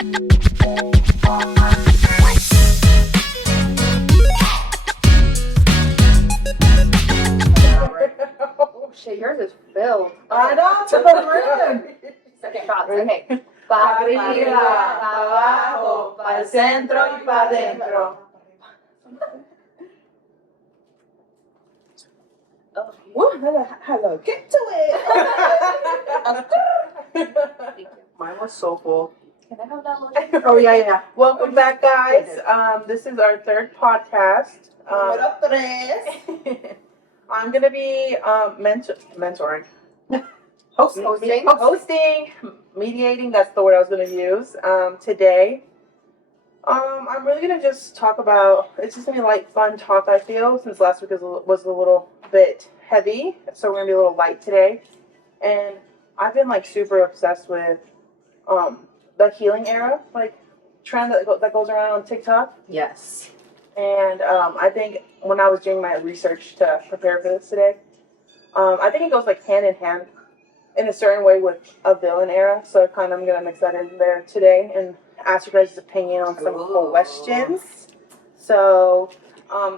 Oh shit, yours is filled. I know, to the rim. Second shots, okay. Pa arriba, pa abajo, pa el centro y pa dentro. Woo, hello, get to it. Thank you. Mine was so full. Can I have that lotion? Oh, yeah. Welcome back, guys. This is our third podcast. I'm going to be mentoring. Hosting, mediating, that's the word I was going to use today. I'm really going to just talk about, it's just going to be light, fun talk, I feel, since last week was a little bit heavy, so we're going to be a little light today. And I've been, super obsessed with the healing era, trend that goes around on TikTok. Yes. And I think when I was doing my research to prepare for this today, I think it goes, hand in hand in a certain way with a villain era. So I'm going to mix that in there today and ask you guys' opinion on some questions. So,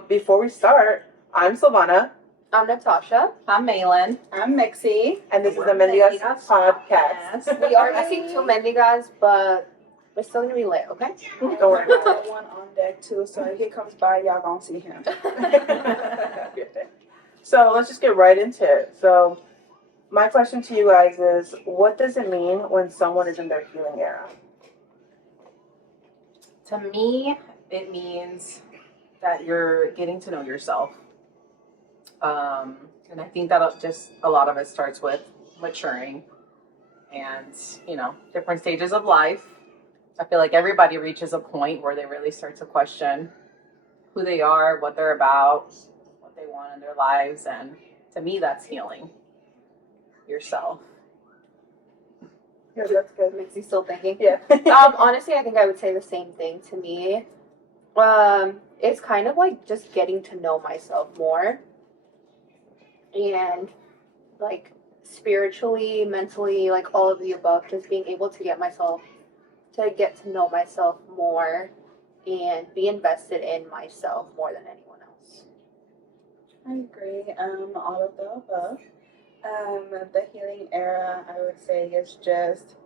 before we start, I'm Silvana. I'm Natasha. I'm Malin. I'm Mixie. And this is the Mendigas podcast. We are missing two Mendigas, but we're still gonna be lit, okay? Don't worry about Got one on deck too, so if he comes by, y'all gonna see him. it. So let's just get right into it. So my question to you guys is, what does it mean when someone is in their healing era? To me, it means that you're getting to know yourself. And I think that just a lot of it starts with maturing and, different stages of life. I feel like everybody reaches a point where they really start to question who they are, what they're about, what they want in their lives. And to me, that's healing yourself. Yeah, that's good. Mixie's still thinking. Yeah. Honestly, I think I would say the same thing to me. It's kind of like just getting to know myself more. And spiritually, mentally, all of the above, just being able to get to know myself more and be invested in myself more than anyone else. I agree. All of the above. The healing era, I would say, is just,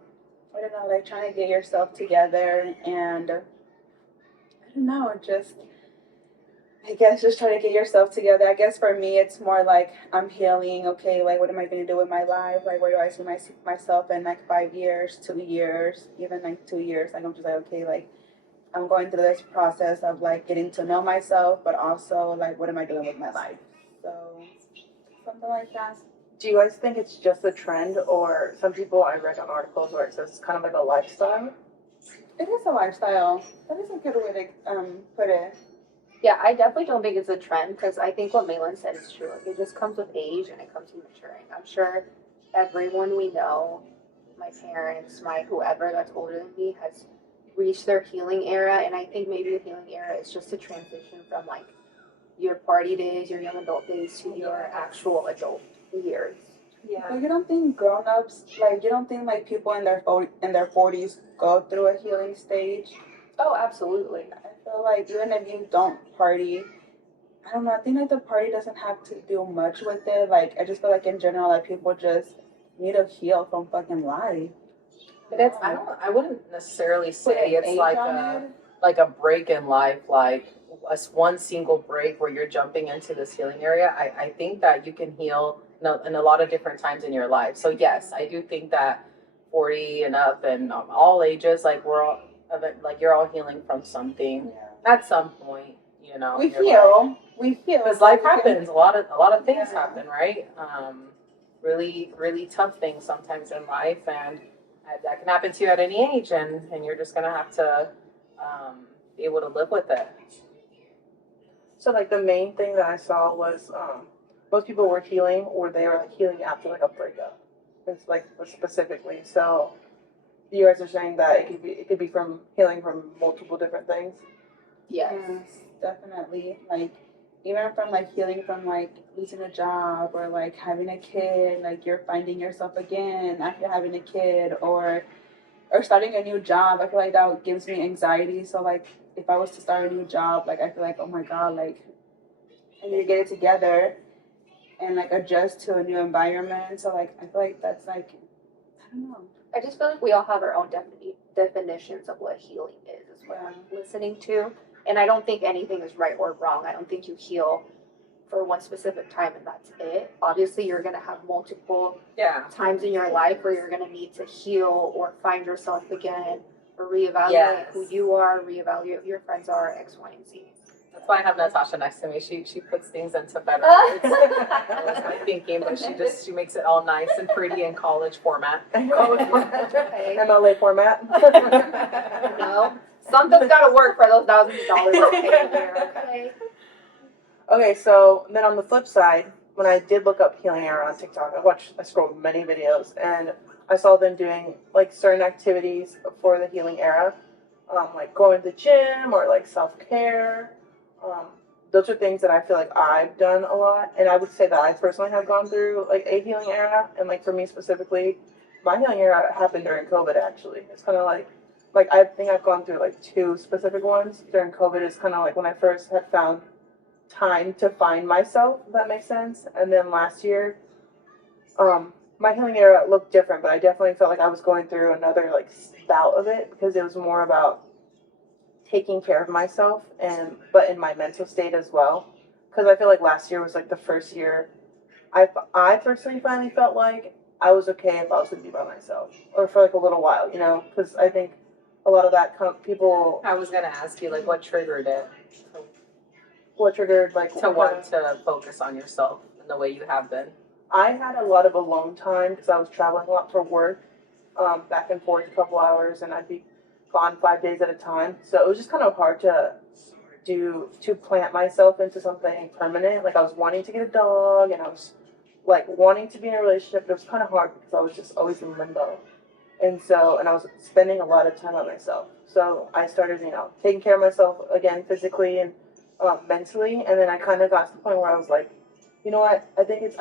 I don't know, trying to get yourself together and, I don't know, just try to get yourself together. I guess for me, it's more I'm healing. Okay, what am I going to do with my life? Where do I see myself in 5 years, 2 years, even 2 years? I'm just okay, I'm going through this process of getting to know myself, but also what am I doing with my life? So something like that. Do you guys think it's just a trend, or some people, I read on articles where it says it's kind of like a lifestyle? It is a lifestyle. That is a good way to put it. Yeah, I definitely don't think it's a trend because I think what Malin said is true. It just comes with age and it comes with maturing. I'm sure everyone we know, my parents, my whoever that's older than me, has reached their healing era. And I think maybe the healing era is just a transition from your party days, your young adult days to your actual adult years. Yeah. But you don't think grown-ups, you don't think people in their 40s go through a healing stage? Oh, absolutely. I feel even if you don't party, I don't know, I think the party doesn't have to do much with it. I just feel in general, people just need to heal from fucking life. But I wouldn't necessarily say it's like a break in life, one single break where you're jumping into this healing area. I think that you can heal in a lot of different times in your life. So yes, I do think that 40 and up and all ages, we're all you're all healing from something at some point. We heal. Because life happens. A lot of things happen, right? Really, really tough things sometimes in life, and that can happen to you at any age, and you're just gonna have to be able to live with it. So the main thing that I saw was most people were healing, or they were healing after a breakup. It's specifically. So you guys are saying that it could be from healing from multiple different things. Yes, definitely. Even from healing from losing a job, or having a kid, you're finding yourself again after having a kid, or or starting a new job. I feel like that gives me anxiety. So like if I was to start a new job, like I feel like, oh my God, like I need to get it together and like adjust to a new environment. So like I feel like that's like, I don't know. I just feel like we all have our own definitions of what healing is what Yeah. I'm listening to. And I don't think anything is right or wrong. I don't think you heal for one specific time and that's it. Obviously, you're going to have multiple times in your life where you're going to need to heal or find yourself again or reevaluate who you are, reevaluate who your friends are, X, Y, and Z. That's why I have Natasha next to me. She puts things into better words. That was my thinking, but she makes it all nice and pretty in college format. Okay. MLA format. No, something's got to work for those $1,000 we're paying here. Okay. Okay, so then on the flip side, when I did look up healing era on TikTok, I scrolled many videos and I saw them doing like certain activities for the healing era, like going to the gym or like self-care. Those are things that I feel like I've done a lot, and I would say that I personally have gone through like a healing era, and like for me specifically, my healing era happened during COVID. Actually, it's kind of like I think I've gone through like two specific ones during COVID. Is kind of like when I first had found time to find myself, if that makes sense. And then last year, my healing era looked different, but I definitely felt like I was going through another like bout of it because it was more about taking care of myself but in my mental state as well. Because I feel like last year was like the first year I personally finally felt like I was okay if I was going to be by myself or for like a little while, you know, because I think a lot of that people. I was gonna ask you like what triggered it. What triggered like to want to focus on yourself in the way you have been? I had a lot of alone time because I was traveling a lot for work, back and forth a couple hours, and I'd be gone 5 days at a time. So it was just kind of hard to plant myself into something permanent. Like I was wanting to get a dog, and I was like wanting to be in a relationship, but it was kind of hard because I was just always in limbo. And I was spending a lot of time on myself. So I started, taking care of myself again physically and mentally, and then I kind of got to the point where I was like, you know what? I think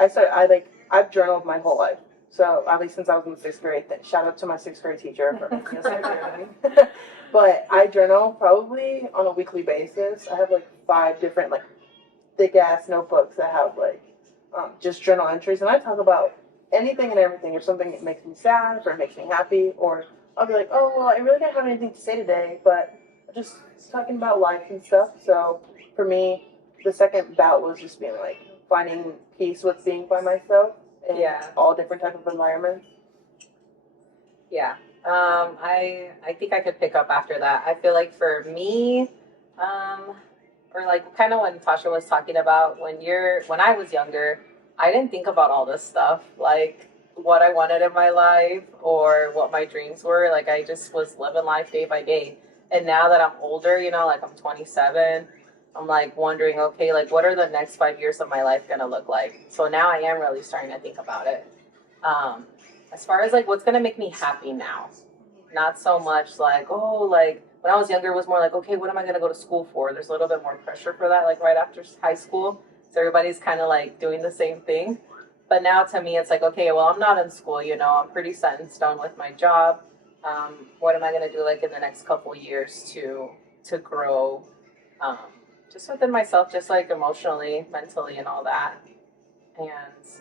I've journaled my whole life. So at least since I was in the 6th grade, shout out to my 6th grade teacher for making us start journaling. But I journal probably on a weekly basis. I have like 5 different like thick ass notebooks that have like just journal entries, and I talk about anything and everything. If something makes me sad, or it makes me happy, or I'll be like, oh well, I really don't have anything to say today, but I'm just talking about life and stuff. So for me, the second bout was just being like finding peace with being by myself in all different type of environments. Yeah. I think I could pick up after that. I feel like for me, or like kind of what Natasha was talking about, when I was younger, I didn't think about all this stuff, like what I wanted in my life or what my dreams were. Like I just was living life day by day. And now that I'm older, like I'm 27, I'm like wondering, okay, like what are the next 5 years of my life gonna look like? So now I am really starting to think about it. As far as like what's gonna make me happy now, not so much like, oh, like when I was younger it was more like, okay, what am I gonna go to school for? There's a little bit more pressure for that, like right after high school. So everybody's kind of like doing the same thing. But now to me it's like, okay, well I'm not in school, I'm pretty set in stone with my job. What am I gonna do like in the next couple years to grow, just within myself, just like emotionally, mentally, and all that. And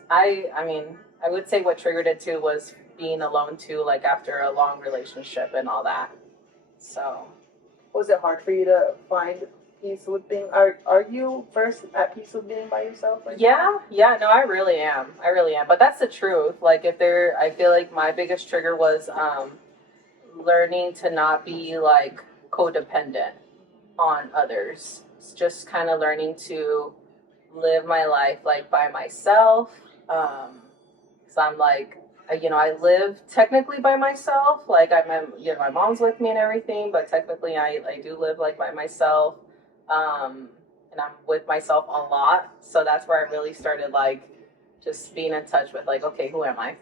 I mean, I would say what triggered it too was being alone too, like after a long relationship and all that. So, was it hard for you to find peace with being? Are you first at peace with being by yourself? Yeah, no, I really am. But that's the truth. Like I feel like my biggest trigger was learning to not be like codependent on others. It's just kind of learning to live my life like by myself. So I'm like, I live technically by myself. Like my mom's with me and everything, but technically I do live like by myself. And I'm with myself a lot. So that's where I really started like just being in touch with like, okay, who am I?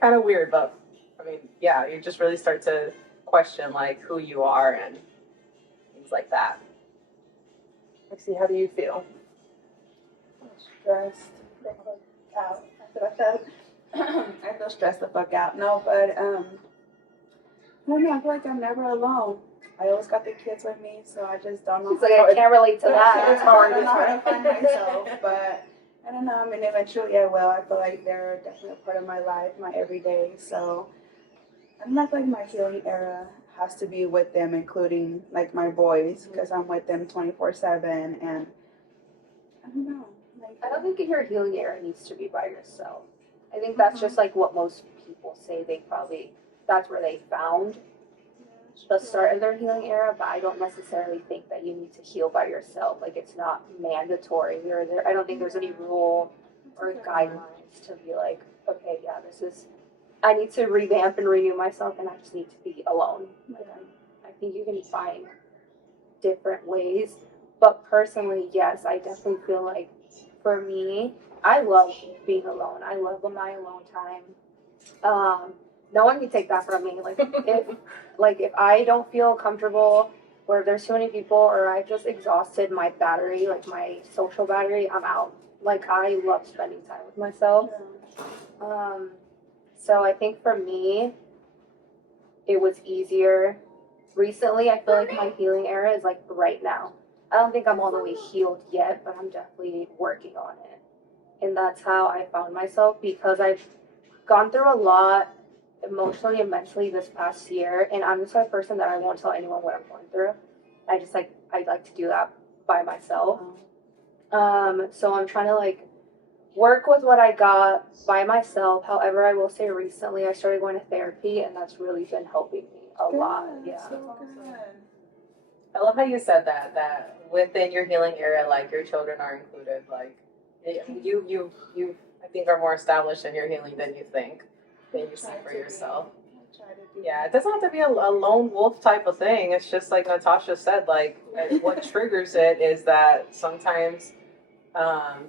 Kind of weird, but I mean, yeah, you just really start to question like who you are and things like that. Lexi, how do you feel? Stressed the fuck out. That's what I felt. I feel stressed the fuck out. No, but don't know, I feel like I'm never alone. I always got the kids with me, so I just don't know. She's like, I can't relate to that. It's hard. I don't know how to find myself, but I don't know. I mean, eventually I will. I feel like they're definitely a part of my life, my everyday. So I'm not like my healing era has to be with them, including like my boys, because I'm with them 24/7, and I don't know. Like, I don't think your healing era needs to be by yourself. I think that's just like what most people say. That's where they found the start of their healing era, but I don't necessarily think that you need to heal by yourself. Like, it's not mandatory, I don't think there's any rule or guidelines to be like, okay, yeah, I need to revamp and renew myself, and I just need to be alone. Like, I think you can find different ways, but personally, yes, I definitely feel like for me, I love being alone. I love my alone time. No one can take that from me. If I don't feel comfortable, or if there's too many people, or I've just exhausted my battery, like my social battery, I'm out. Like, I love spending time with myself. So I think for me, it was easier. Recently, I feel like my healing era is like right now. I don't think I'm all the way healed yet, but I'm definitely working on it. And that's how I found myself, because I've gone through a lot emotionally and mentally this past year, and I'm the type of person that I won't tell anyone what I'm going through. I like to do that by myself. So I'm trying to like work with what I got by myself. However, I will say recently I started going to therapy, and that's really been helping me a lot. Yeah. So good. I love how you said that within your healing area, like your children are included. Like you I think are more established in your healing than you think, than you see for yourself. Yeah, it doesn't have to be a lone wolf type of thing. It's just like Natasha said, like what triggers it is that sometimes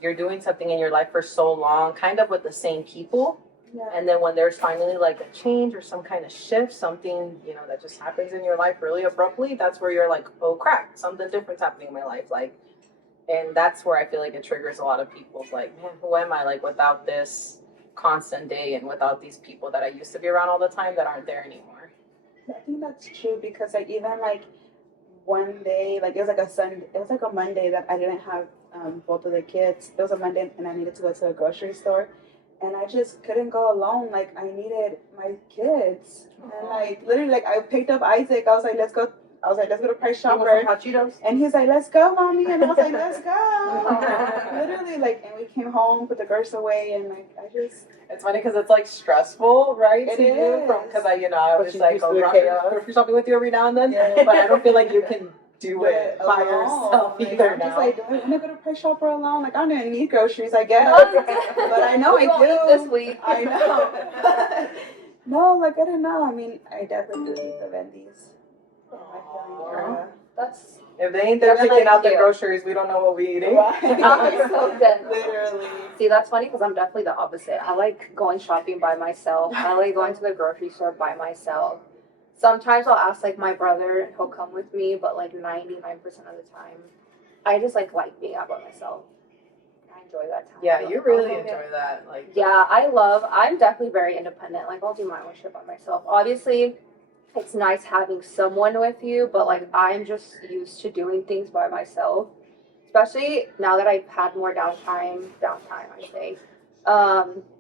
you're doing something in your life for so long, kind of with the same people. Yeah. And then when there's finally like a change or some kind of shift, something, that just happens in your life really abruptly, that's where you're like, oh crap, something different's happening in my life. Like, and that's where I feel like it triggers a lot of people's like, man, who am I, like, without this constant day and without these people that I used to be around all the time that aren't there anymore. I think that's true, because like even like one day, like it was like a Monday that I didn't have both of the kids. It was a Monday and I needed to go to the grocery store, and I just couldn't go alone. Like, I needed my kids. And like literally, like, I picked up Isaac. I was like, let's go to Price Chopper. Hot Cheetos? And he's like, let's go, mommy. And I was like, let's go. Literally, like, and we came home, put the girls away, and like It's funny because it's like stressful, right? It to you, is. because I was But like, you go used to the grocery shopping with you every now and then. Yeah. But I don't feel like you can do it by alone. yourself Like, either I'm now. just like, do I want to go to Price Chopper alone? Like, I don't even need groceries, I guess. But I know We I won't do. eat this week. I know. No, like, I don't know. I mean, I definitely do need the Mendigas. That's If they ain't there That's picking like out the you. groceries, we don't know what we eating. I'm so dead. Literally. See, that's funny because I'm definitely the opposite. I like going shopping by myself. I like going to the grocery store by myself. Sometimes I'll ask like my brother and he'll come with me, but like 99% of the time, I just like being out by myself. I enjoy that time. Yeah, Like, you really I'll go enjoy that. Like, Yeah, I'm definitely very independent. Like, I'll do my own shit by myself. Obviously, it's nice having someone with you, but like, I'm just used to doing things by myself. Especially now that I've had more downtime, I say.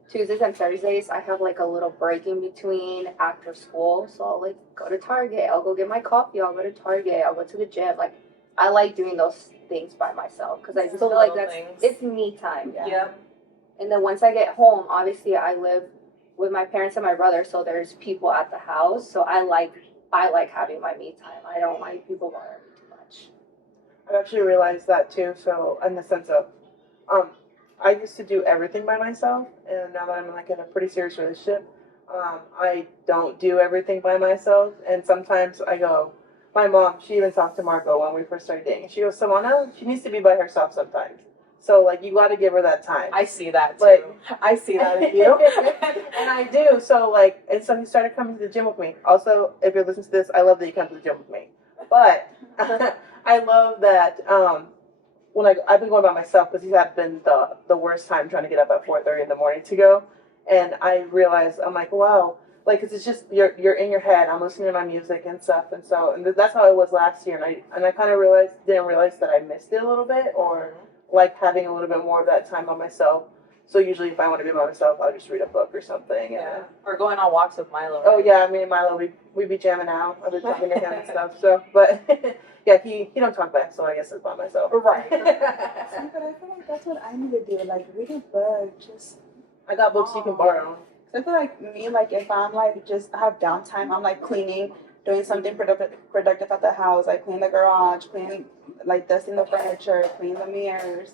Tuesdays and Thursdays, I have like a little break in between after school. So I'll like go to Target, I'll go get my coffee, I'll go to Target, I'll go to the gym. Like, I like doing those things by myself because I just feel like it's me time. Yeah. Yep. And then once I get home, obviously I live with my parents and my brother, so there's people at the house. So I like having my me time. I don't like people bothering me too much. I've actually realized that too. So in the sense of, I used to do everything by myself, and now that I'm like in a pretty serious relationship, I don't do everything by myself. And sometimes I go, my mom, she even talked to Marco when we first started dating. She goes, Simona, she needs to be by herself sometimes. So like, you got to give her that time. I see that too. Like, I see that in you. And I do. So like, and so he started coming to the gym with me. Also, if you're listening to this, I love that you come to the gym with me. But I love that when I've been going by myself because he's had been the worst time trying to get up at 4:30 in the morning to go. And I realized, I'm like, wow, like, 'cause it's just you're in your head. I'm listening to my music and stuff, and so that's how it was last year. And I kind of didn't realize that I missed it a little bit, or like having a little bit more of that time on myself. So usually, if I want to be by myself, I'll just read a book or something. Yeah. Or going on walks with Milo. Oh yeah, me and Milo, we be jamming out. I've been talking to him and stuff. So, but yeah, he don't talk back, so I guess it's by myself. Right. See, but I feel like that's what I need to do. Like read a book. Just I got books you can borrow. I feel like me, like if I'm like just have downtime, I'm like cleaning, doing something productive at the house, like clean the garage, cleaning, like dusting the furniture, clean the mirrors,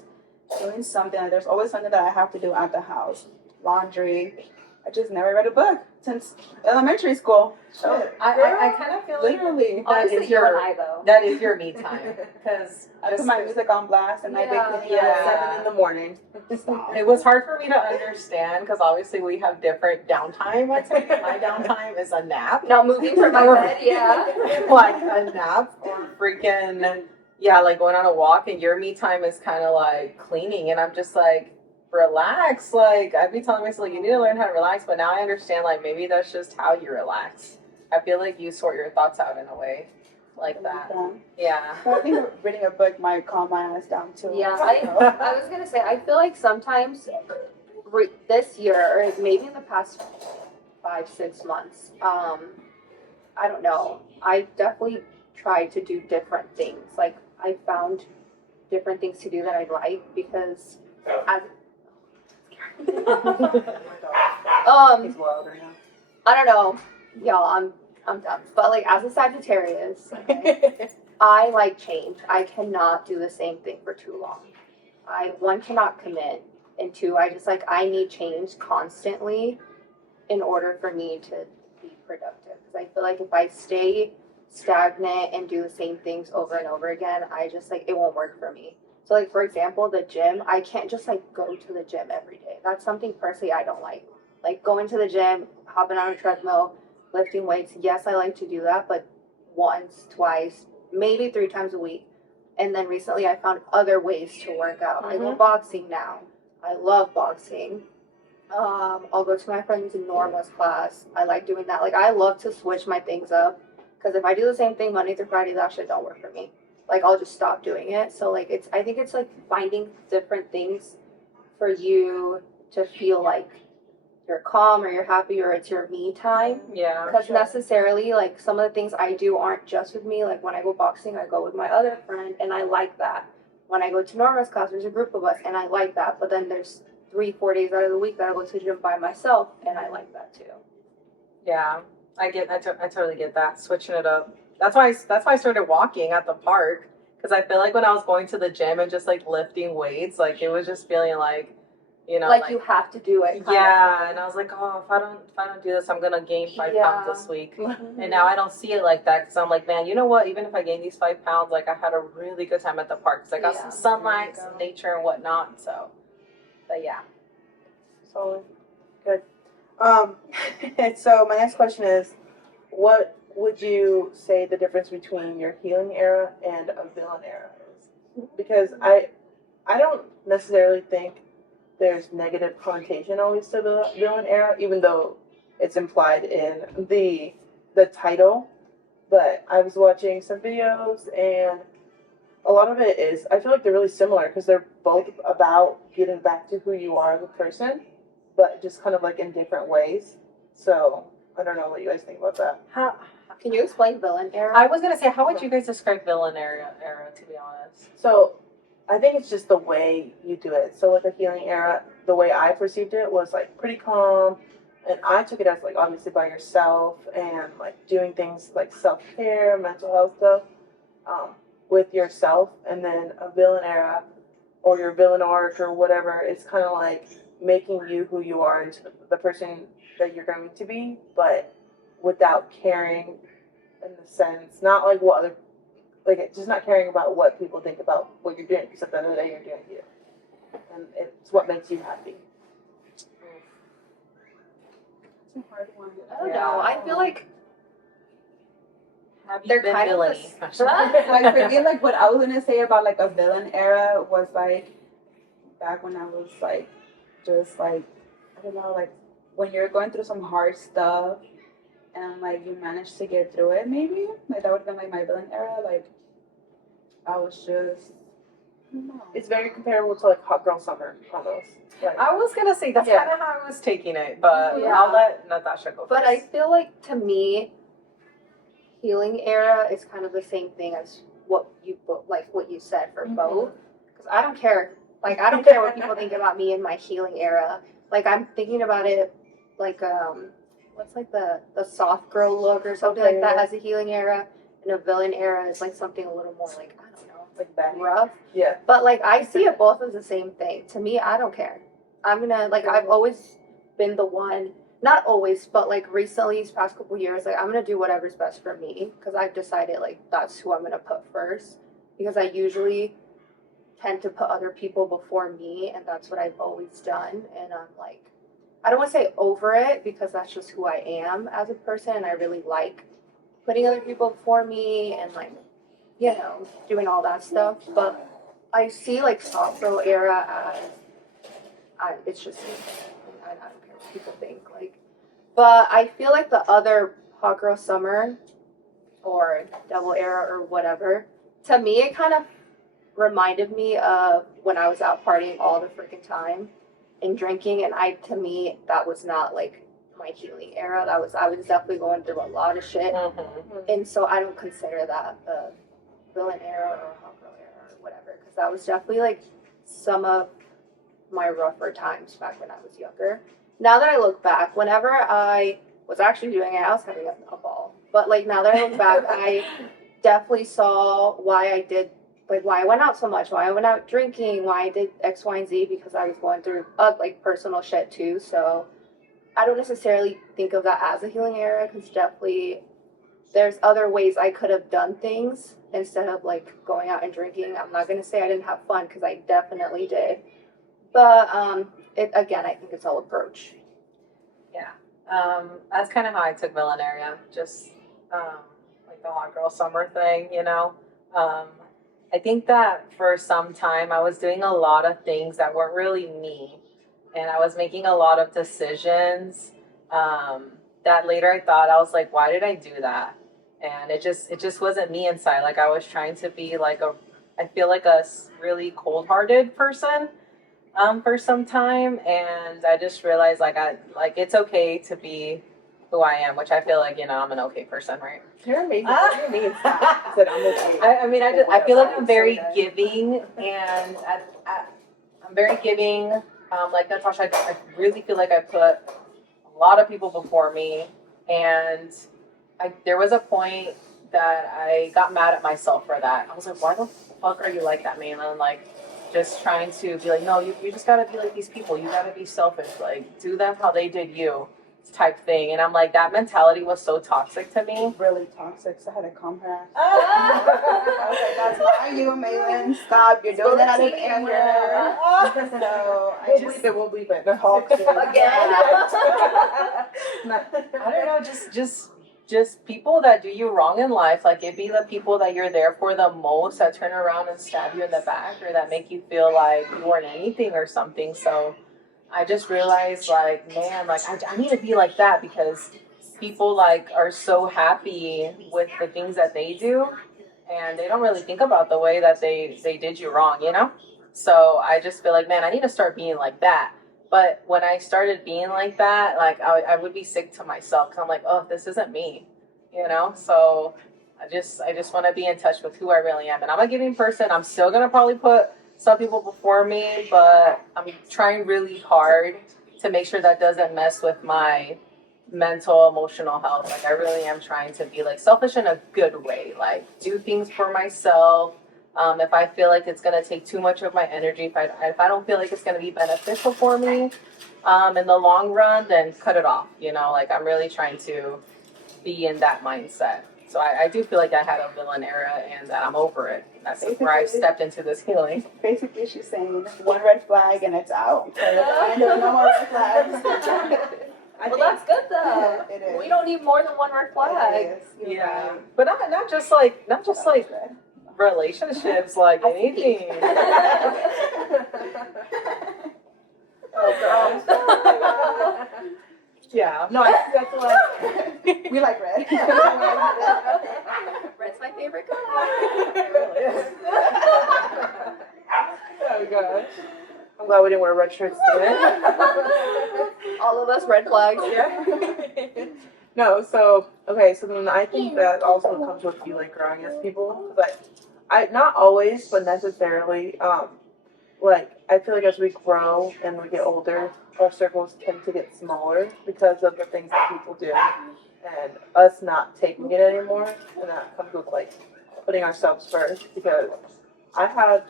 doing something. Like, there's always something that I have to do at the house. Laundry. I just never read a book since elementary school. Shit. I kind of feel like Literally. Honestly, you and I though. that is your me time, because I put my music on blast and I Yeah. cleaning Yeah. at 7 in the morning. it was hard for me to understand, because obviously we have different downtime. I'd say my downtime is a nap. Not moving from my bed, yeah. Like a nap, or freaking, yeah, like going on a walk, and your me time is kind of like cleaning, and I'm just like, relax. Like, I'd be telling myself, you need to learn how to relax, but now I understand, like, maybe that's just how you relax. I feel like you sort your thoughts out in a way like that. Yeah. I think reading a book might calm my ass down too. Yeah, I was gonna say, I feel like sometimes this year, or maybe in the past 5-6 months, I don't know, I definitely tried to do different things. Like, I found different things to do that I like, because as He's wild right now. I don't know, y'all, I'm dumb, but like as a Sagittarius, I like change. I cannot do the same thing for too long. One, cannot commit, and two, I need change constantly in order for me to be productive. Because I feel like if I stay stagnant and do the same things over and over again, it won't work for me. So like, for example, the gym, I can't just like go to the gym every day. That's something personally I don't like. Like going to the gym, hopping on a treadmill, lifting weights. Yes, I like to do that, but once, twice, maybe 3 times a week. And then recently I found other ways to work out. I go boxing now. I love boxing. I'll go to my friend's enormous class. I like doing that. Like, I love to switch my things up, because if I do the same thing Monday through Friday, that shit don't work for me. Like, I'll just stop doing it. So like, I think it's like finding different things for you to feel like you're calm or you're happy or it's your me time. Yeah. Because necessarily, like, some of the things I do aren't just with me. Like, when I go boxing, I go with my other friend, and I like that. When I go to Norma's class, there's a group of us, and I like that. But then there's 3-4 days out of the week that I go to the gym by myself, and I like that too. Yeah, I totally get that. Switching it up. That's why I started walking at the park, because I feel like when I was going to the gym and just like lifting weights, like it was just feeling like, you know, like you have to do it. Yeah, and I was like, oh, if I don't do this, I'm gonna gain 5 pounds this week. And now I don't see it like that, because I'm like, man, you know what? Even if I gain these 5 pounds, like I had a really good time at the park, because I got some sunlight, some nature, and whatnot. So, but yeah. So good. So my next question is, what would you say the difference between your healing era and a villain era is? Because I don't necessarily think there's negative connotation always to the villain era, even though it's implied in the title. But I was watching some videos, and a lot of it is, I feel like they're really similar, because they're both about getting back to who you are as a person, but just kind of like in different ways. So I don't know what you guys think about that. Can you explain villain era? I was gonna say, how would you guys describe villain era, to be honest? So I think it's just the way you do it. So like a healing era, the way I perceived it was like pretty calm, and I took it as like obviously by yourself and like doing things like self-care, mental health stuff with yourself. And then a villain era, or your villain arc or whatever, it's kind of like making you who you are into the person that you're going to be, but without caring, in the sense, not like what other, like just not caring about what people think about what you're doing, because at the end of the day, you're doing you, and it's what makes you happy. It's a hard one. I don't know. I feel like Have you they're been kind of villainy? Like for me, like what I was gonna say about like a villain era was like back when I was like just like, I don't know, like when you're going through some hard stuff and like you managed to get through it, maybe like that would have been like my villain era. Like I was just, I don't know. It's very comparable to like hot girl summer almost. Like, I was gonna say that's Yeah. kind of how I was taking it, but Yeah. I'll let Natasha go first. But I feel like to me, healing era is kind of the same thing as what you said for both. Because I don't care. Like I don't care what people think about me in my healing era. Like I'm thinking about it like what's like the soft girl look or something Okay, like that yeah. as a healing era, and a villain era is like something a little more like I don't know, like that. rough. Yeah. But like I see it both as the same thing. To me, I don't care. I'm gonna like I've always been the one, not always, but like recently these past couple years, like I'm gonna do whatever's best for me because I've decided like that's who I'm gonna put first because I usually tend to put other people before me and that's what I've always done and I'm like I don't want to say over it because that's just who I am as a person and I really like putting other people before me and like you know doing all that stuff but I see like soft girl era as it's just I don't care what people think like but I feel like the other hot girl summer or devil era or whatever to me it kind of reminded me of when I was out partying all the freaking time and drinking and to me that was not like my healing era I was definitely going through a lot of shit and so I don't consider that a villain era or a hot girl era or whatever because that was definitely like some of my rougher times back when I was younger. Now that I look back, whenever I was actually doing it, I was having a ball. But like now that I look back, I definitely saw why I did, like why I went out so much, why I went out drinking, why I did X, Y, and Z because I was going through like personal shit too. So I don't necessarily think of that as a healing era because definitely there's other ways I could have done things instead of like going out and drinking. I'm not gonna say I didn't have fun because I definitely did. But it again, I think it's all approach. Yeah, that's kind of how I took villain area, just like the hot girl summer thing, you know. I think that for some time I was doing a lot of things that weren't really me, and I was making a lot of decisions that later I thought I was like, why did I do that? And it just wasn't me inside. Like I was trying to be like I feel like a really cold-hearted person. For some time, and I just realized like it's okay to be who I am, which I feel like I'm an okay person, right? You're amazing. What do you mean? I said I'm okay. I mean, I feel like I'm very giving, and I'm very giving. Like Natasha, I really feel like I put a lot of people before me, and there was a point that I got mad at myself for that. I was like, why the fuck are you like that, Malin? Like. Just trying to be like, no, you just gotta be like these people. You gotta be selfish. Like, do them how they did you, type thing. And I'm like, that mentality was so toxic to me. Really toxic. So I had to calm her. I was like, that's not you, Malin. Stop. You're doing that out of anger. So We'll bleep it. toxic Again. I don't know, just people that do you wrong in life, like it be the people that you're there for the most that turn around and stab you in the back or that make you feel like you weren't anything or something. So I just realized like, man, like I need to be like that because people like are so happy with the things that they do and they don't really think about the way that they did you wrong, So I just feel like, man, I need to start being like that. But when I started being like that, like I would be sick to myself because I'm like, oh, this isn't me, So I just want to be in touch with who I really am. And I'm a giving person. I'm still going to probably put some people before me, but I'm trying really hard to make sure that doesn't mess with my mental, emotional health. Like I really am trying to be like selfish in a good way, like do things for myself. If I feel like it's going to take too much of my energy, if I don't feel like it's going to be beneficial for me in the long run, then cut it off. Like I'm really trying to be in that mindset. So I do feel like I had a villain era and that I'm over it. That's where I've stepped into this healing. Basically, she's saying one red flag and it's out. So I know no more red flags. Well, that's good though. Yeah, it is. We don't need more than one red flag. It is. You're Yeah, right. but not just like relationships, like anything. Oh, girl. Yeah. No, I think that's what We like red. Red's my favorite color. Oh gosh. I'm glad we didn't wear red shirts today. All of us red flags. Yeah. No, so okay, so then I think that also comes with you like growing as people. But I not always, but necessarily, like I feel like as we grow and we get older, our circles tend to get smaller because of the things that people do and us not taking it anymore. And that comes with like putting ourselves first because I had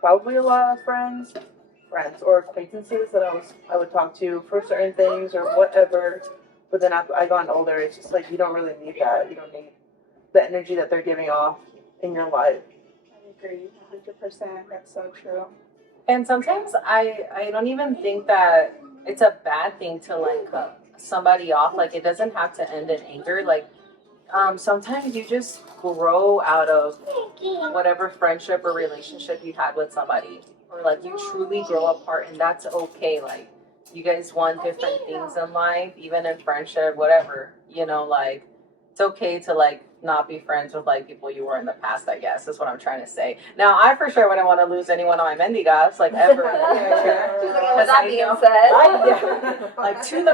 probably a lot of friends or acquaintances that I would talk to for certain things or whatever. But then as I gotten older, it's just like you don't really need that. You don't need the energy that they're giving off in your life. I agree, 100%. That's so true. And sometimes I don't even think that it's a bad thing to like cut somebody off. Like it doesn't have to end in anger. Like sometimes you just grow out of whatever friendship or relationship you had with somebody, or like you truly grow apart, and that's okay. Like you guys want different things in life, even in friendship, whatever. You know, like it's okay to like not be friends with like people you were in the past. I guess is what I'm trying to say. Now, I for sure wouldn't want to lose anyone on my Mendigas, like ever. She's like, with that being know- said. Like to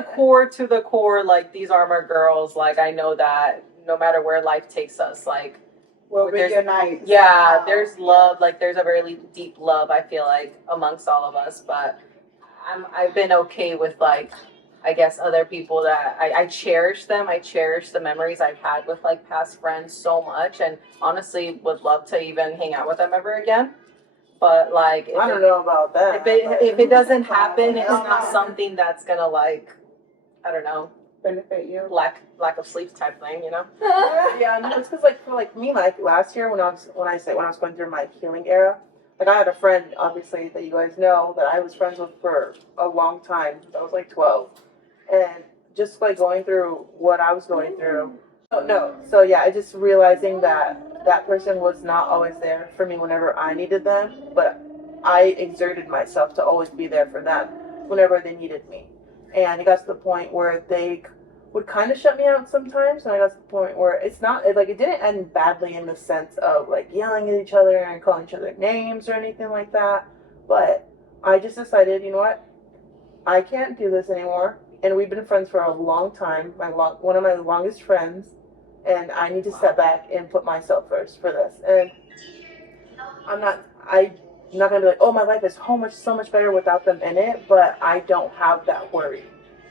the core, like these are my girls. Like I know that no matter where life takes us, like We'll there's- reunite. yeah, somehow. there's love. Like there's a really deep love. I feel like amongst all of us, but I've been okay with like I guess other people that I cherish them. I cherish the memories I've had with like past friends so much, and honestly would love to even hang out with them ever again. But like I don't know about that. if it doesn't happen, it's not something that's gonna like I don't know benefit you. lack of sleep type thing, you know. Yeah, no, it's because like for like me, like last year when I was going through my healing era, like I had a friend obviously that you guys know that I was friends with for a long time. I was like 12, and just like going through what I was going through. Oh no, so yeah, I just realizing that that person was not always there for me whenever I needed them, but I exerted myself to always be there for them whenever they needed me. And it got to the point where they would kind of shut me out sometimes, and I got to the point where it's not like it didn't end badly in the sense of like yelling at each other and calling each other names or anything like that. But I just decided, you know what, I can't do this anymore. And we've been friends for a long time, one of my longest friends, and I need to step back and put myself first for this. And I'm not gonna be like, oh, my life is so much better without them in it, but I don't have that worry.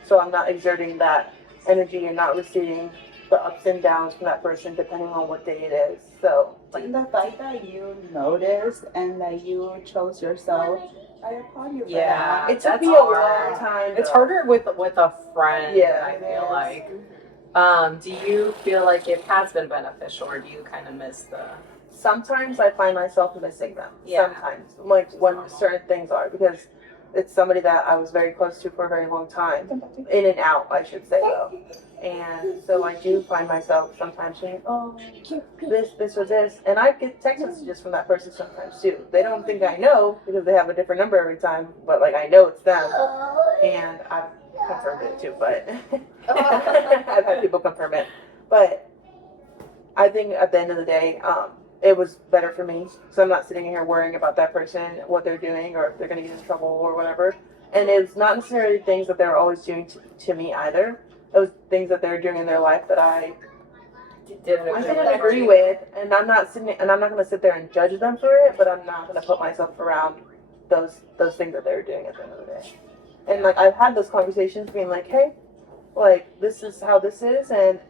So I'm not exerting that energy and not receiving the ups and downs from that person depending on what day it is. So like And the fact that you noticed and that you chose yourself, I applaud you for Yeah, that. it took that's me a long hard. time. It's though. harder with a friend. Yeah, I it feel is. like. Do you feel like it has been beneficial, or do you kind of miss the? Sometimes I find myself missing them. Yeah. Sometimes, like when certain things are, because it's somebody that I was very close to for a very long time, in and out, I should say though. And so I do find myself sometimes saying, oh, this or this, and I get text messages from that person sometimes too. They don't think I know because they have a different number every time, but like I know it's them, and I've confirmed it too. But I've had people confirm it, but I think at the end of the day, it was better for me. So I'm not sitting here worrying about that person, what they're doing, or if they're going to get in trouble or whatever. And it's not necessarily things that they're always doing to me either. It was things that they're doing in their life that I Didn't don't agree with, and I'm not going to sit there and judge them for it. But I'm not going to put myself around those things that they're doing at the end of the day. And like I've had those conversations, being like, hey, like this is how this is, and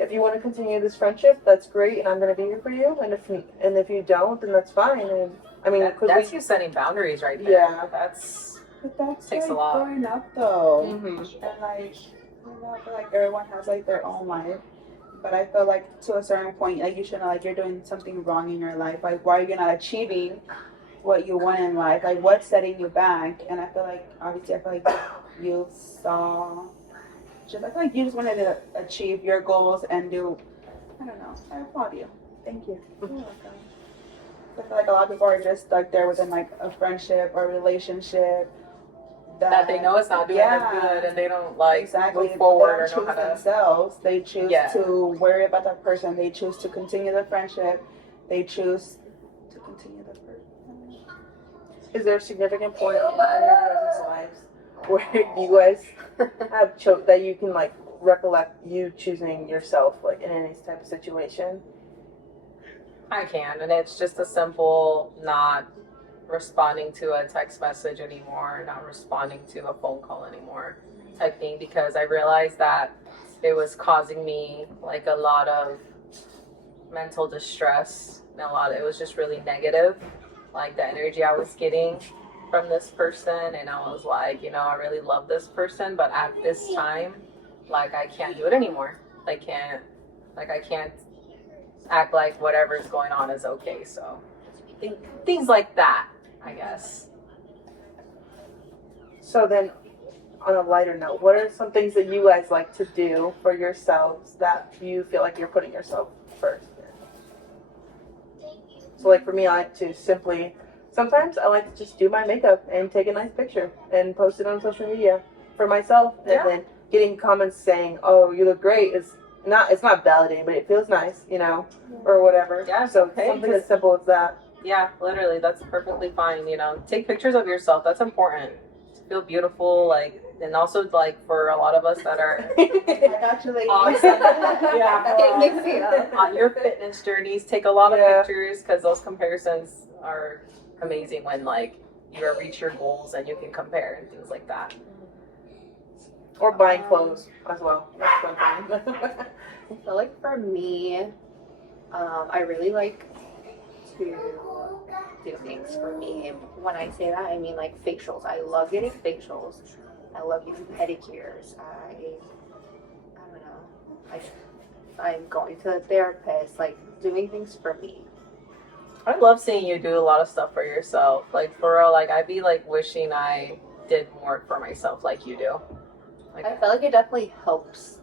if you want to continue this friendship, that's great, and I'm going to be here for you. And if you don't, then that's fine. And I mean, that's you setting boundaries right there. Yeah. But that's Takes a like lot. growing up though. Mm-hmm. And like, you know, I feel like everyone has like their own life. But I feel like to a certain point, like you shouldn't like you're doing something wrong in your life. Like why are you not achieving what you want in life? Like what's setting you back? And I feel like obviously you saw I feel like you just wanted to achieve your goals and do I don't know. I applaud you. Thank you. You're welcome. I feel like a lot of people are just stuck there within like a friendship or relationship that they know it's not doing them good, and they don't like exactly move forward they or don't know how choose to. themselves. They choose Yeah. to worry about that person. They choose to continue the friendship. They choose to continue the person. Is there a significant point in your guys' lives where you guys have that you can like recollect you choosing yourself like in any type of situation? I can, and it's just a simple not responding to a text message anymore, not responding to a phone call anymore type thing, because I realized that it was causing me like a lot of mental distress and it was just really negative, like the energy I was getting from this person, and I was like, I really love this person, but at this time, like I can't do it anymore. I can't act like whatever's going on is okay. So things like that, I guess. So then, on a lighter note, what are some things that you guys like to do for yourselves that you feel like you're putting yourself first in? So like for me, I like to sometimes I like to just do my makeup and take a nice picture and post it on social media for myself, and then getting comments saying, "Oh, you look great," it's not validating, but it feels nice, or whatever. Yeah, so okay, something as simple as that. Yeah, literally, that's perfectly fine. Take pictures of yourself. That's important. To feel beautiful, like, and also like for a lot of us that are Actually, on your fitness journeys, take a lot of pictures, because those comparisons are amazing when like you reach your goals and you can compare and things like that. Or buying clothes as well. That's something. I feel like for me, I really like to do things for me. When I say that, I mean like facials. I love getting facials. I love getting pedicures. I don't know. I'm going to a therapist. Like doing things for me. I love seeing you do a lot of stuff for yourself. Like for real, like I'd be like wishing I did more for myself like you do. Like, I feel like it definitely helps.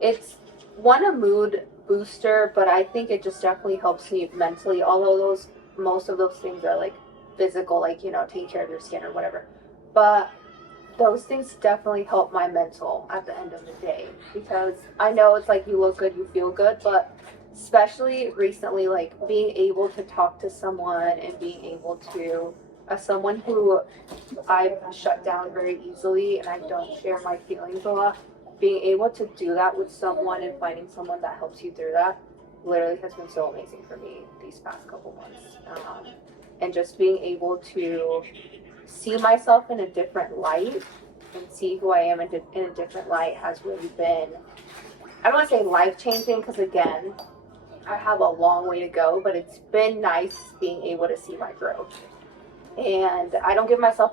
It's a mood booster, but I think it just definitely helps me mentally. Although most of those things are like physical, like taking care of your skin or whatever. But those things definitely help my mental at the end of the day, because I know it's like you look good, you feel good, but especially recently, like being able to talk to someone and being able to, as someone who I've shut down very easily and I don't share my feelings a lot, being able to do that with someone and finding someone that helps you through that literally has been so amazing for me these past couple months. And just being able to see myself in a different light and see who I am in a different light has really been, I don't want to say life-changing, because again, I have a long way to go, but it's been nice being able to see my growth. And I don't give myself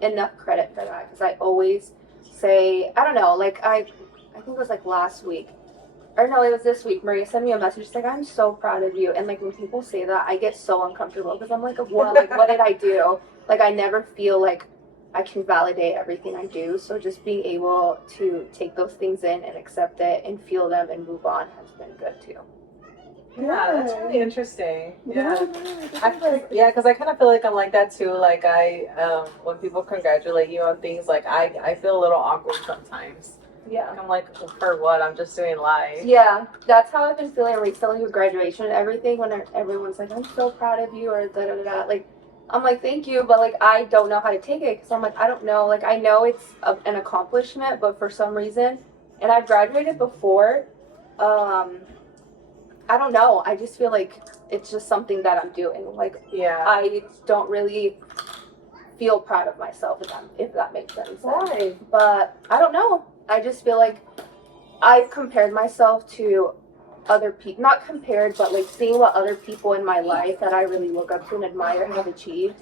enough credit for that, because I always say, I don't know, like I think it was like last week, or no, it was this week, Maria sent me a message, she's like, I'm so proud of you. And like when people say that, I get so uncomfortable, because I'm like, what did I do? Like I never feel like I can validate everything I do. So just being able to take those things in and accept it and feel them and move on has been good too. Yeah, that's really interesting. Yeah, because I kind of feel like I'm like that too. Like when people congratulate you on things, like I feel a little awkward sometimes. Yeah. I'm like, for what? I'm just doing life. Yeah, that's how I've been feeling recently with graduation and everything. When everyone's like, I'm so proud of you, or da da da da. Like, I'm like, thank you, but like I don't know how to take it, because I'm like, I don't know. Like I know it's an accomplishment, but for some reason, and I've graduated before. I don't know. I just feel like it's just something that I'm doing. Like, I don't really feel proud of myself, if that makes any sense. Why? But I don't know. I just feel like I've compared myself to other people. Not compared, but like seeing what other people in my life that I really look up to and admire have achieved.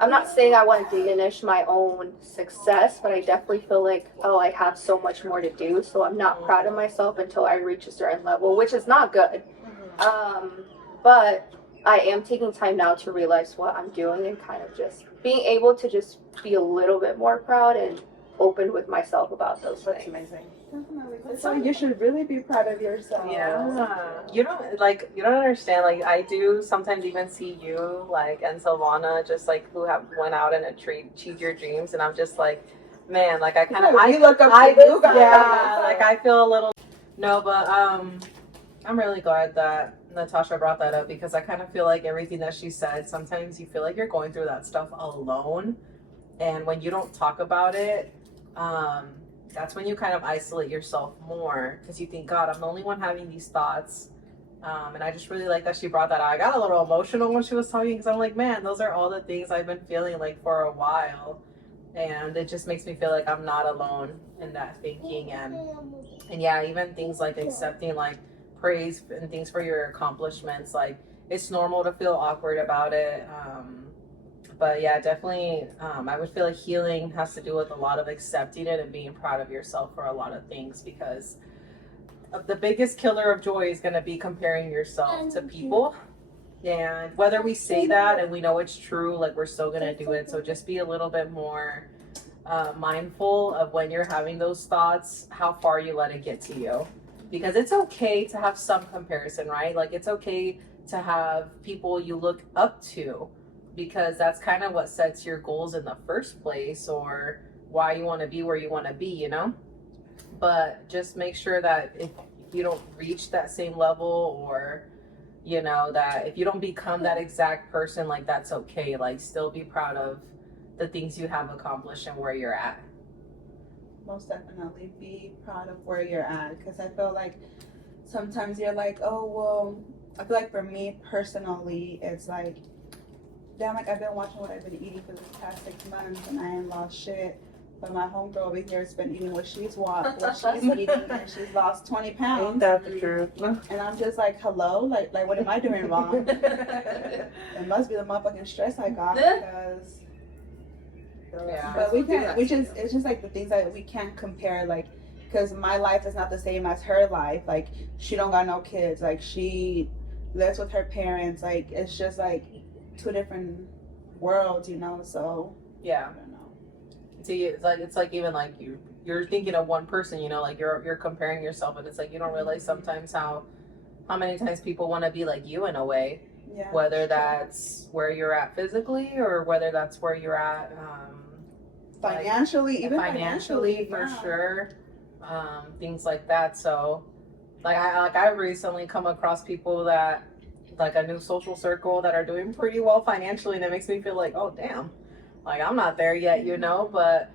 I'm not saying I want to diminish my own success, but I definitely feel like, I have so much more to do. So I'm not proud of myself until I reach a certain level, which is not good. But I am taking time now to realize what I'm doing and kind of just being able to just be a little bit more proud and open with myself about those things. That's amazing. Definitely. So you should really be proud of yourself. Yeah. You don't understand. Like, I do sometimes even see you, like, and Silvana, just like who have went out and achieved your dreams, and I'm just like, man, like I kind of I look up to you guys. yeah, like I feel a little no, but I'm really glad that Natasha brought that up because I kind of feel like everything that she said, sometimes you feel like you're going through that stuff alone. And when you don't talk about it, that's when you kind of isolate yourself more because you think, God, I'm the only one having these thoughts. And I just really like that she brought that out. I got a little emotional when she was talking because I'm like, man, those are all the things I've been feeling like for a while. And it just makes me feel like I'm not alone in that thinking. And yeah, even things like accepting like praise and things for your accomplishments. Like, it's normal to feel awkward about it. But yeah, definitely, I would feel like healing has to do with a lot of accepting it and being proud of yourself for a lot of things because the biggest killer of joy is going to be comparing yourself to people. And whether we say that and we know it's true, like we're still going to do it. So just be a little bit more mindful of when you're having those thoughts, how far you let it get to you. Because it's okay to have some comparison, right? Like it's okay to have people you look up to because that's kind of what sets your goals in the first place or why you want to be where you want to be, you know? But just make sure that if you don't reach that same level or, you know, that if you don't become that exact person, like that's okay. Like still be proud of the things you have accomplished and where you're at. Most definitely be proud of where you're at because I feel like sometimes you're like, oh, well, I feel like for me personally, it's like, damn, like I've been watching what I've been eating for this past 6 months and I ain't lost shit. But my homegirl over here has been eating what she's eating and she's lost 20 pounds. Ain't that the truth? And I'm just like, hello? Like what am I doing wrong? It must be the motherfucking stress I got because Yeah. but it's just like the things that we can't compare, like, because my life is not the same as her life. Like, she don't got no kids. Like, she lives with her parents. Like, it's just like 2 different worlds, you know. So yeah, I don't know. See, it's like even like you're thinking of one person, you know, like you're comparing yourself, and it's like you don't realize sometimes how many times people want to be like you in a way. Yeah, whether that's where you're at physically or whether that's where you're at financially, like, even financially for yeah. sure, things like that. So I recently come across people that like a new social circle that are doing pretty well financially, and it makes me feel like, oh damn, like I'm not there yet, you know. But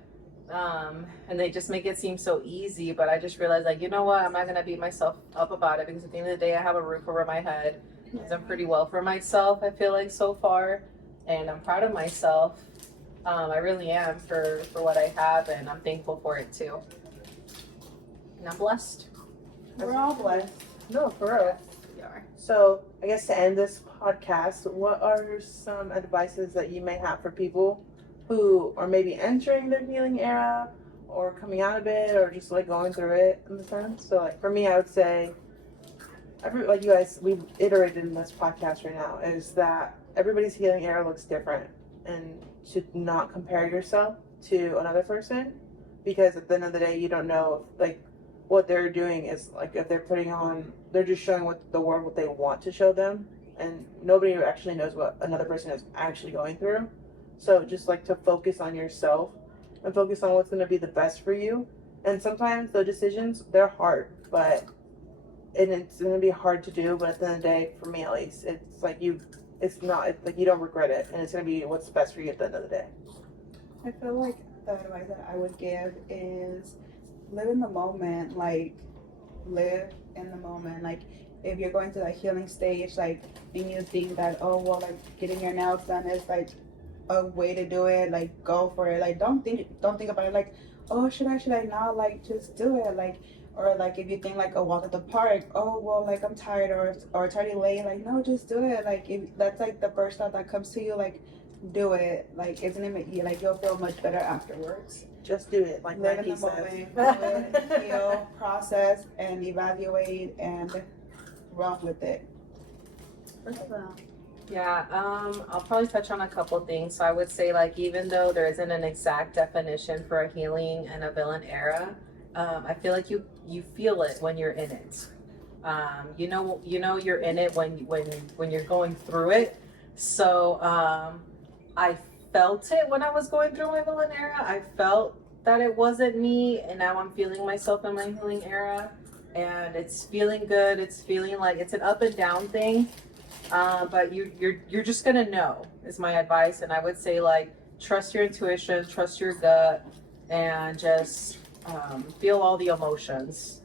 and they just make it seem so easy, but I just realized, like, you know what, I'm not gonna beat myself up about it because at the end of the day I have a roof over my head. I've done pretty well for myself, I feel like, so far, and I'm proud of myself. I really am for what I have, and I'm thankful for it too. And I'm blessed. We're all blessed. No, for real. We are. So, I guess to end this podcast, what are some advices that you may have for people who are maybe entering their healing era or coming out of it or just like going through it in the sense? So, like, for me, I would say, like you guys, we've iterated in this podcast right now, is that everybody's healing era looks different and to not compare yourself to another person because at the end of the day, you don't know if, like, what they're doing is like if they're just showing what the world what they want to show them, and nobody actually knows what another person is actually going through. So just like to focus on yourself and focus on what's going to be the best for you. And sometimes the decisions, they're hard, and it's going to be hard to do, but at the end of the day, for me at least, it's like you don't regret it, and it's going to be what's best for you at the end of the day. I feel like the advice that I would give is live in the moment. Like, live in the moment. Like, if you're going through that healing stage, like, and you think that, oh, well, like, getting your nails done is, like, a way to do it, like, go for it. Like, don't think about it, like, oh, should I not? Like, just do it. Like, or, like, if you think, like, a walk at the park, oh, well, like, I'm tired, or it's already late, like, no, just do it. Like, if that's, like, the first thought that comes to you, like, do it. Like, it's gonna make you, like, you'll feel much better afterwards. Just do it, like Live in Nike the says. moment, do it, heal, process, and evaluate, and run with it. Yeah, I'll probably touch on a couple things. So I would say, like, even though there isn't an exact definition for a healing and a villain era, I feel like you feel it when you're in it. You know you're in it when you're going through it. So I felt it when I was going through my villain era. I felt that it wasn't me, and now I'm feeling myself in my healing era, and it's feeling good. It's feeling like it's an up and down thing, but you're just gonna know is my advice. And I would say, like, trust your intuition, trust your gut, and just feel all the emotions.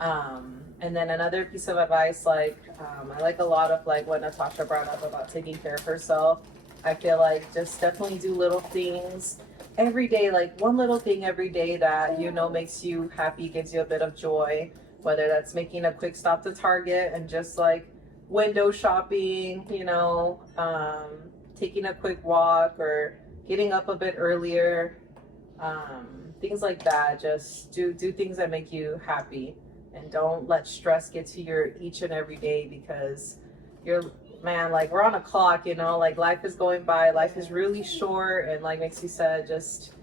And then another piece of advice, like, I like a lot of, like, what Natasha brought up about taking care of herself. I feel like just definitely do little things every day, like one little thing every day that, you know, makes you happy, gives you a bit of joy, whether that's making a quick stop to Target and just like window shopping, you know, taking a quick walk or getting up a bit earlier, things like that. Just do things that make you happy, and don't let stress get to your each and every day, because man, like, we're on a clock, you know, like, life is going by, life is really short, and like Nixie said, just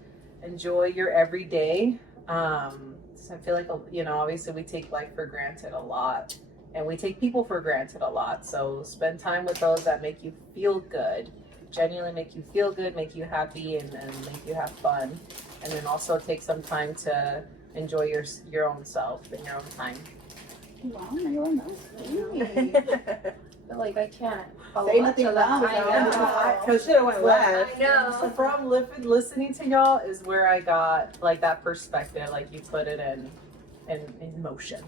enjoy your everyday. So I feel like, you know, obviously we take life for granted a lot, and we take people for granted a lot. So spend time with those that make you feel good, genuinely make you feel good, make you happy, and make you have fun. And then also take some time to enjoy your own self and your own time. Wow, you are nice. I feel like I can't follow Say up nothing to that. wrong. I know. Because should have went last. I know. From listening to y'all is where I got like that perspective, like you put it in motion.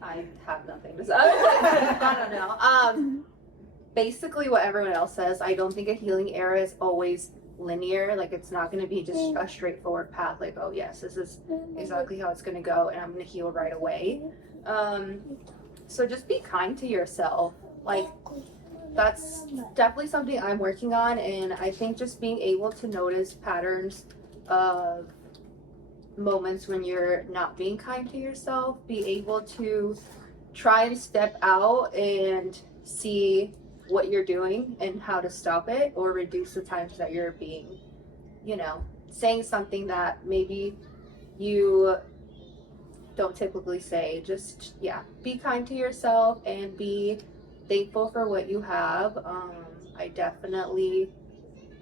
I have nothing to say. I don't know. Basically, what everyone else says, I don't think a healing era is always linear. Like, it's not going to be just a straightforward path. Like, oh yes, this is exactly how it's going to go, and I'm going to heal right away. So just be kind to yourself. Like, that's definitely something I'm working on, and I think just being able to notice patterns of moments when you're not being kind to yourself, be able to try and step out and see what you're doing and how to stop it, or reduce the times that you're being, you know, saying something that maybe you don't typically say. Just, yeah, be kind to yourself and be thankful for what you have. I definitely,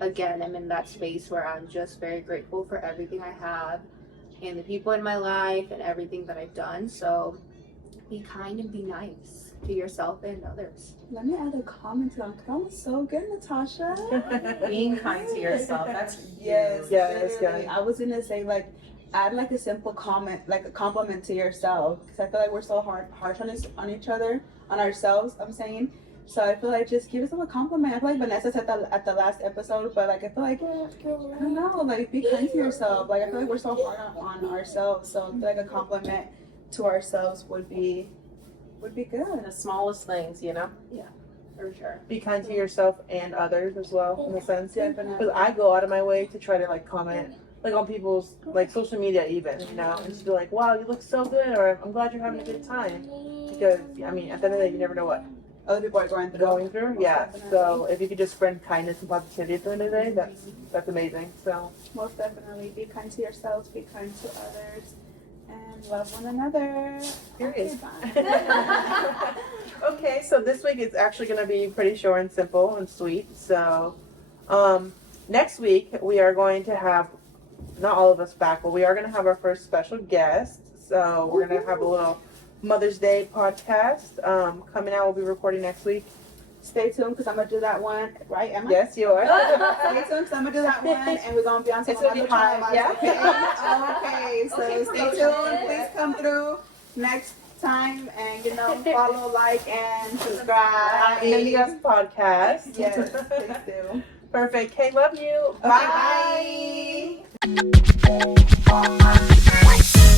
again, am in that space where I'm just very grateful for everything I have and the people in my life and everything that I've done. So be kind and be nice to yourself and others. Let me add a comment to that. That was so good, Natasha. Being kind to yourself, that's Yes, huge. Yeah, that's literally. good. I was gonna say, like, add like a simple comment, like a compliment to yourself, because I feel like we're so harsh on each other, on ourselves. I'm saying, so I feel like just give yourself a compliment. I feel like Vanessa said that at the last episode, but like I feel like, I don't know, like, be kind to yourself. Like, I feel like we're so hard on ourselves, so I feel like a compliment to ourselves would be good. The smallest things, you know. For sure. Be kind to yourself and others as well, in a sense. Definitely. Because I go out of my way to try to like comment, like on people's like social media even, you know, and just be like, wow, you look so good, or I'm glad you're having a good time. Because I mean, at the end of the day, you never know what Other people are going through. going through. Yeah. So if you could just spread kindness and positivity at the end of the day, that's amazing. So Most definitely, be kind to yourselves, be kind to others, and love one another. Period. Okay, bye. okay, so this week is actually going to be pretty short and simple and sweet. So next week we are going to have, not all of us back, but we are going to have our first special guest. So we're going to have a little Mother's Day podcast coming out. We'll be recording next week. Stay tuned, because I'm gonna do that one, right, Emma? Yes, you are. Stay tuned, because I'm gonna do that one, and we're gonna be on some It's gonna be other hot, channels, yeah. Okay, so Okay, stay promotion. tuned. Please come through next time, and follow, like, and subscribe. Mendigas podcast. Yes, please do. Perfect. Kay, love you. Okay, bye. Bye.